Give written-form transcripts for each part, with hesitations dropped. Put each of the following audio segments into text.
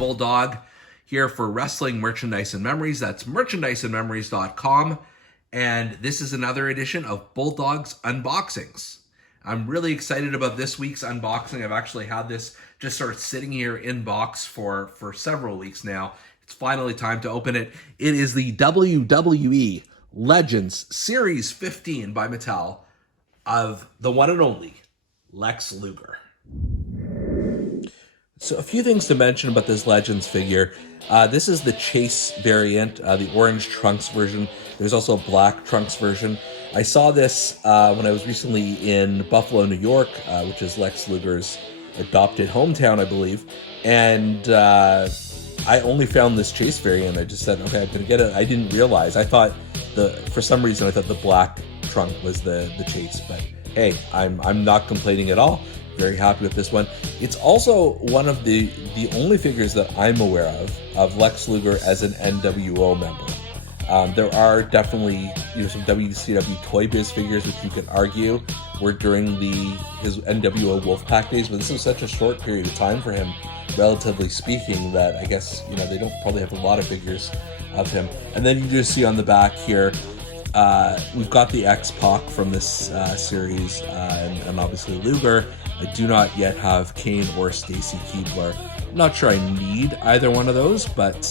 Bulldog here for Wrestling Merchandise and Memories. That's merchandiseandmemories.com. And this is another edition of Bulldog's Unboxings. I'm really excited about this week's unboxing. I've actually had this just sort of sitting here in box for several weeks now. It's finally time to open it. It is the WWE Legends Series 15 by Mattel of the one and only Lex Luger. So a few things to mention about this Legends figure. This is the Chase variant, the orange trunks version. There's also a black trunks version. I saw this when I was recently in Buffalo, New York, which is Lex Luger's adopted hometown, I believe. And I only found this Chase variant. I just said, okay, I'm going to get it. I didn't realize. I thought, for some reason, I thought the black trunk was the Chase. But hey, I'm not complaining at all. Very happy with this one. It's also one of the only figures that I'm aware of Lex Luger as an NWO member. There are definitely some WCW Toy Biz figures which you can argue were during his NWO Wolfpac days, but this was such a short period of time for him, relatively speaking, that I guess they don't probably have a lot of figures of him. And then you just see on the back here, we've got the X-Pac from this series, and obviously Luger. I do not yet have Kane or Stacy Keibler. I'm not sure I need either one of those, but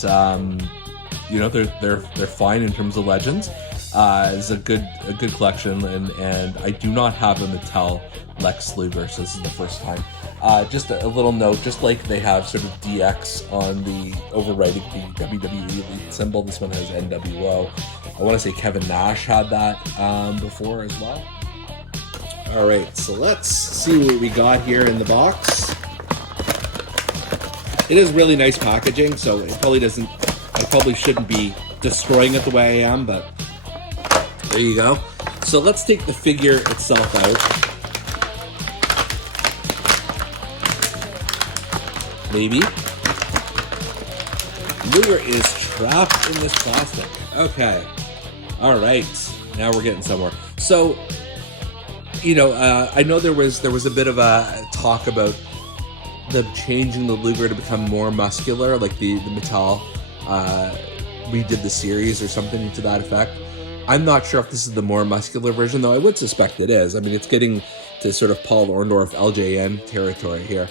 they're fine in terms of Legends. It's a good collection, and I do not have a Mattel Lex Luger, so this is the first time. Just a little note, just like they have sort of DX on the overriding the WWE Elite symbol, this one has NWO. I want to say Kevin Nash had that before as well. All right, so let's see what we got here in the box. It is really nice packaging, so it probably doesn't. I probably shouldn't be destroying it the way I am, but there you go. So let's take the figure itself out. Maybe. Luger is trapped in this plastic. Okay. All right. Now we're getting somewhere. So, I know there was a bit of a talk about them changing the Luger to become more muscular, like the Mattel redid the series or something to that effect. I'm not sure if this is the more muscular version, though I would suspect it is. I mean, it's getting to sort of Paul Orndorff LJN territory here.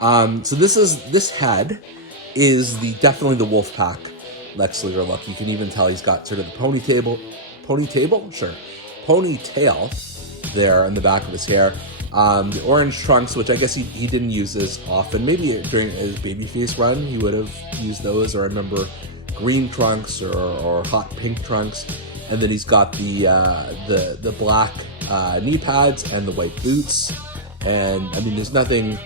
So this head is definitely the Wolfpac Lex Luger look. You can even tell he's got sort of the ponytail there in the back of his hair. The orange trunks, which I guess he didn't use as often. Maybe during his babyface run, he would have used those. Or I remember green trunks or hot pink trunks. And then he's got the black knee pads and the white boots. And I mean, there's nothing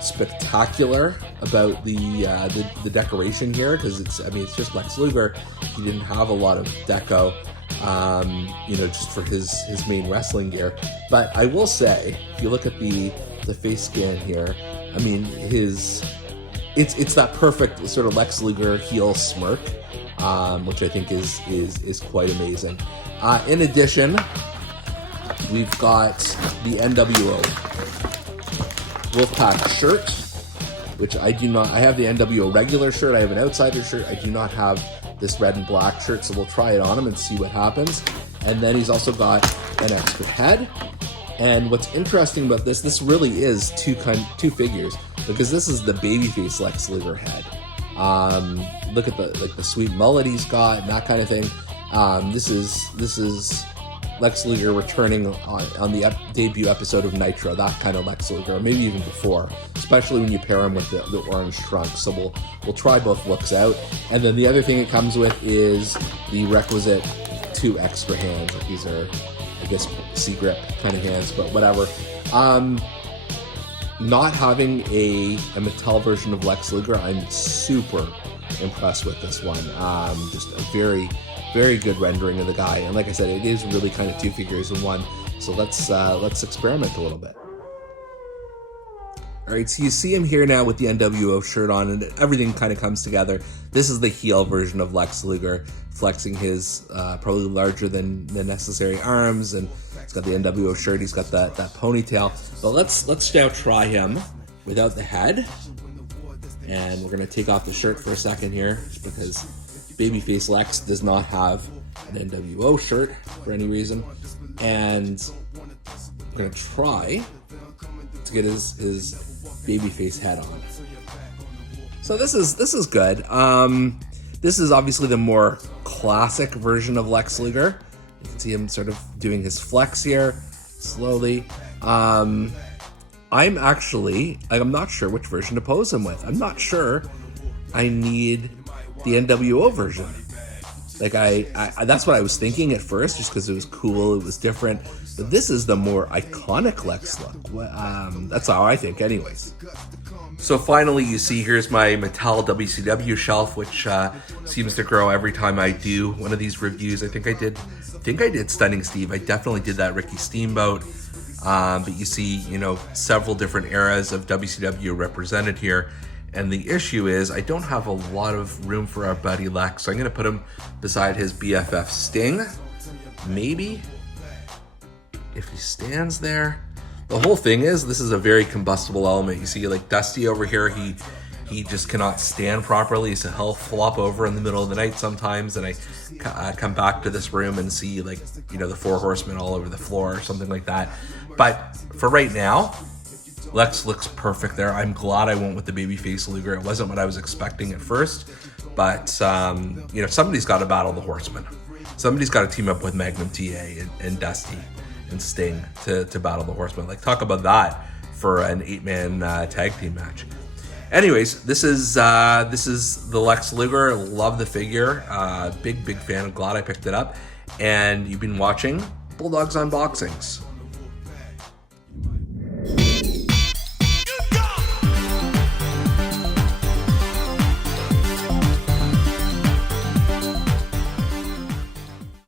spectacular about the decoration here, because it's just Lex Luger. He didn't have a lot of deco, just for his main wrestling gear. But I will say, if you look at the face scan here, I mean, it's that perfect sort of Lex Luger heel smirk, which I think is quite amazing. In addition, we've got the NWO Wolfpac shirt, which I do not. I have the NWO regular shirt. I have an outsider shirt. I do not have this red and black shirt, so we'll try it on him and see what happens. And then he's also got an extra head. And what's interesting about this really is two figures, because this is the babyface Lex Luger head. Look at the sweet mullet he's got and that kind of thing. This is Lex Luger returning on the debut episode of Nitro, that kind of Lex Luger, or maybe even before, especially when you pair him with the orange trunk. So we'll try both looks out. And then the other thing it comes with is the requisite 2 extra hands. Like, these are, I guess, C-grip kind of hands, but whatever. Not having a Mattel version of Lex Luger, I'm super impressed with this one. Just a very, very good rendering of the guy, and like I said, it is really kind of 2 figures in one. So let's experiment a little bit. All right, so you see him here now with the NWO shirt on, and everything kind of comes together. This is the heel version of Lex Luger, flexing his probably larger than necessary arms, and he's got the NWO shirt. He's got that ponytail. But let's now try him without the head. And we're gonna take off the shirt for a second here because babyface Lex does not have an NWO shirt for any reason. And we're gonna try to get his babyface head on. So this is good. This is obviously the more classic version of Lex Luger. You can see him sort of doing his flex here slowly. I'm not sure which version to pose him with. I'm not sure I need the NWO version. Like I that's what I was thinking at first, just because it was cool, it was different. But this is the more iconic Lex look. That's how I think, anyways. So finally, you see here's my Mattel WCW shelf, which seems to grow every time I do one of these reviews. I think I did Stunning Steve. I definitely did that Ricky Steamboat. But you see, several different eras of WCW represented here. And the issue is I don't have a lot of room for our buddy Lex, so I'm going to put him beside his BFF Sting. Maybe if he stands there. The whole thing is this is a very combustible element. You see like Dusty over here, he just cannot stand properly, so he'll flop over in the middle of the night sometimes, and I come back to this room and see the Four Horsemen all over the floor or something like that. But for right now, Lex looks perfect there. I'm glad I went with the babyface Luger. It wasn't what I was expecting at first, but somebody's got to battle the Horsemen. Somebody's got to team up with Magnum TA and Dusty and Sting to battle the Horsemen. Like, talk about that for an 8-man tag team match. Anyways, this is the Lex Luger. Love the figure. Big fan. Glad I picked it up. And you've been watching Bulldog's Unboxings.